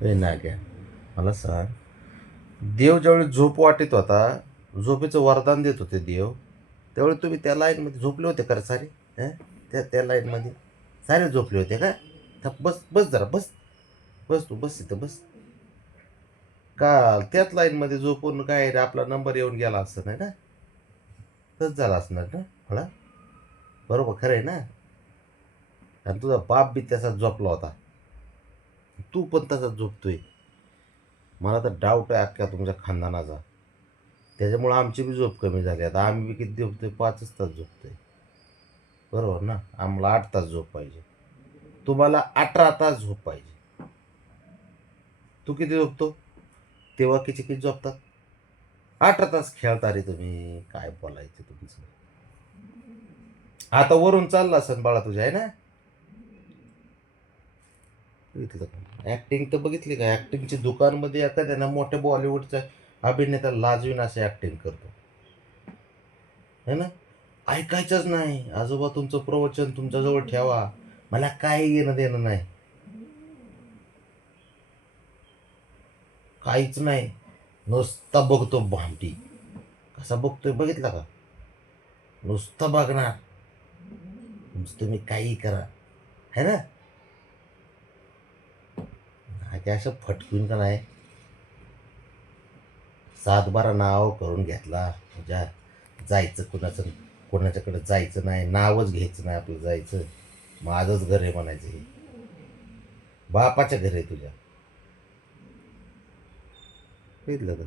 हे ना घ्या, मला सांग. देव ज्यावेळी झोप वाटीत होता, झोपेचं वरदान देत होते देव, त्यावेळी तुम्ही त्या लाईनमध्ये झोपले होते का रे सारे? हं? त्या लाईनमध्ये सारे झोपले होते का? बस बस जरा बस. बस तू बस इथं बस. का त्याच लाईनमध्ये झोपून काय रे आपला नंबर येऊन गेला असं नाही ना? तसंच झालं असणार ना फळा? बरोबर खरं आहे ना? आणि तुझा बाप बी तसाच झोपला होता. तू पण तसाच झोपतोय. मला तर डाऊट आहे अख्ख्या तुमच्या खानदानाचा. त्याच्यामुळं आमची बी झोप कमी झाली. आता आम्ही बी किती झोपतोय? 5च तास झोपतोय. बरोबर ना? आम्हाला 8 तास झोप पाहिजे. तुम्हाला 18 तास झोप पाहिजे. तू किती झोपतो? तेव्हा किती किती झोपतात? 18 तास खेळता रे तुम्ही. काय बोलायचं तुमचं? आता वरून चालला असेल बाळा तुझ्या आहे ना? ऍक्टिंग तर बघितली का? ऍक्टिंगची दुकानमध्ये एखाद्या मोठ्या बॉलिवूडचा अभिनेता लाजवीन असे ऍक्टिंग करतो, है ना? ऐकायचंच नाही. आजोबा तुमचं प्रवचन तुमच्याजवळ ठेवा. मला काही घेणं देणं नाही. काहीच नाही. नुसता बघतो भामटी. कसा बघतोय बघितला का? नुसतं बघणार. तुमचं तुम्ही काही करा. है ना? ते असं फटकून का नाही 7-12 नाव करून घेतला तुझ्या. जायचं कोणाच्याकडे जायचं नाही, नावच घ्यायचं नाही आपलं जायचं. माझंच घर आहे म्हणायचं हे. बापाच्या घर आहे तुझ्या. बघितलं का?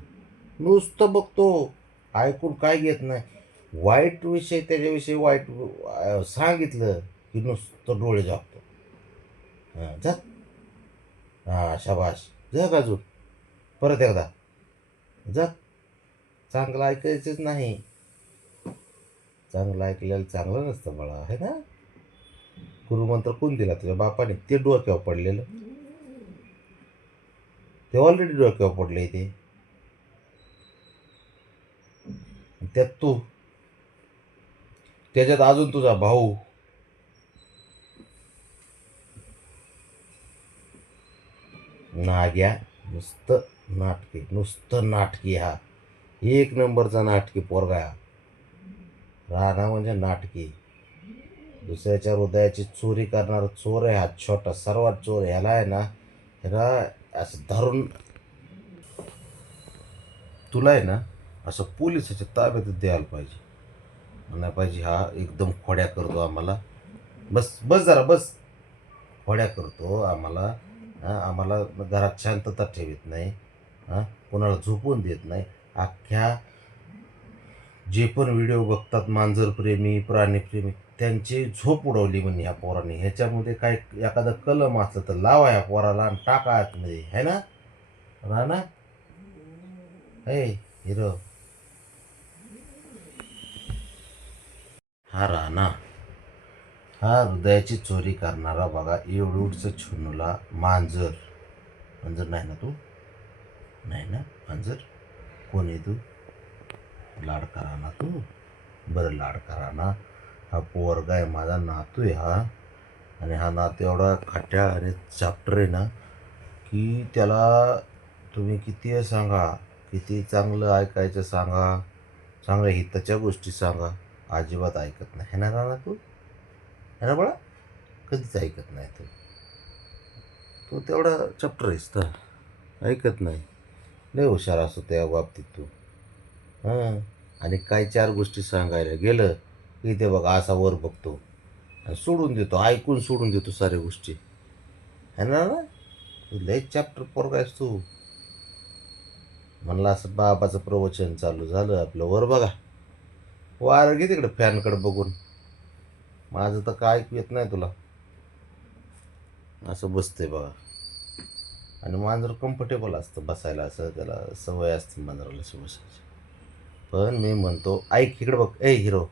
नुसतं बघतो, ऐकून काय घेत नाही. वाईट विषय त्याच्याविषयी वाईट सांगितलं की नुसतं डोळे झाकतो. हां जा. हां शाबास. जग अजून परत एकदा जा. चांगलं ऐकायचंच नाही. चांगलं ऐकलेलं चांगलं नसतं बाळा, आहे ना? गुरुमंत्र कोण दिला तुझ्या बापाने? ते डोक्यावर पडलेलं. ते ऑलरेडी डोक्यावर पडले ते. त्यात तू, त्याच्यात अजून तुझा भाऊ. नाग्या. नुसतं नुसतं नाटकी हा. एक नंबरचा नाटकी पोरगा हा. राणा म्हणजे नाटकी. दुसऱ्याच्या हृदयाची चोरी करणारा चोर आहे हा. छोटा सर्वात चोर ह्याला आहे ना, ह्याला असं धरून तुला आहे ना असं पोलिसाच्या ताब्यात द्यायला पाहिजे. म्हणायला पाहिजे हा एकदम खोड्या करतो आम्हाला. बस बस जरा बस. खोड्या करतो आम्हाला. हां, आम्हाला घरात शांतता ठेवत नाही. हां, कोणाला झोपून देत नाही. अख्ख्या जे पण व्हिडिओ बघतात मांजरप्रेमी, प्राणीप्रेमी, त्यांची झोप उडवली म्हणे ह्या पोराने. ह्याच्यामध्ये काय एखादं कलम असलं तर लावा ह्या पोराला आणि टाका आतमध्ये, है ना? राणा, हे हिरो, हा राणा, हा हृदयाची चोरी करणारा बघा एवढूडचं छुनूला मांजर. मांजर नाही ना तू? नाही ना मांजर? कोण आहे तू? लाडका राणा तू? बरं लाडका राणा, हा पोरगा आहे माझा, नातू आहे हा. आणि हा नातू एवढा खट्याळ आणि चाप्टर आहे ना की त्याला तुम्ही किती सांगा, किती चांगलं ऐकायचं सांगा, चांगल्या हिताच्या गोष्टी सांगा, अजिबात ऐकत नाही. है ना राणा तू? है ना बाळा? कधीच ऐकत नाही तू. तू तेवढा चॅप्टर आहेस तर ऐकत नाही. लय हुशार असतो त्या बाबतीत तू. हां. आणि काय 4 गोष्टी सांगायला गेलं की ते बघा असा वर बघतो आणि सोडून देतो, ऐकून सोडून देतो साऱ्या गोष्टी. है ना ना? लय चॅप्टर पोरगा आहेस तू. म्हणलं असं बाबाचं प्रवचन चालू झालं आपलं, वर बघा. वारं घे तिकडे फॅनकडे बघून. माझं तर काय ऐकू येत नाही तुला. असं बसतंय बघा. आणि मांजर कम्फर्टेबल असतं बसायला, असं त्याला सवय असते मांजराला अशी बसायची. पण मी म्हणतो ऐक इकडे बघ, ए हिरो.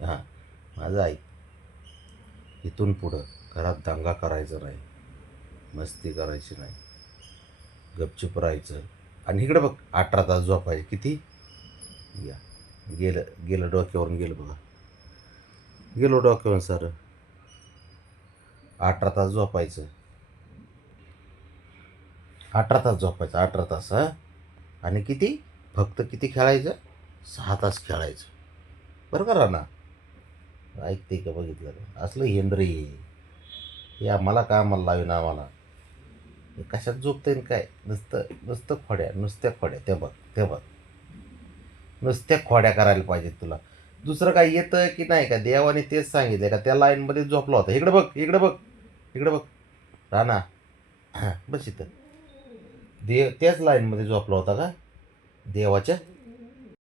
हां, माझं ऐक. इथून पुढं घरात दंगा करायचा नाही, मस्ती करायची नाही, गपचूप राहायचं. आणि इकडे बघ 18 तास झोपायचे किती. या, गेलं गेलं डोक्यावरून गेलं बघा. गेलो डोक्यावरून सर. 18 तास झोपायचं. 18 तास झोपायचं, 18 तास. हां. आणि किती? फक्त किती खेळायचं? 6 तास खेळायचं. बरं का राणा? ऐकते का बघितलं का? असलं हेंद्रे हे आम्हाला कामाला लावेन आम्हाला. हे कशात झोपतंय आणि काय? नुसतं नुसतं खोड्या, नुसत्या खोड्या. ते बघ, ते बघ. नुसत्या खोड्या करायला पाहिजेत तुला. दुसरं काही येतं की नाही का? देवाने तेच सांगितलं का त्या लाईनमध्ये झोपला होता. इकडे बघ, इकडे बघ, इकडे बघ. राणा, हां, बस इथं. त्याच लाईनमध्ये झोपला होता का? देवाच्या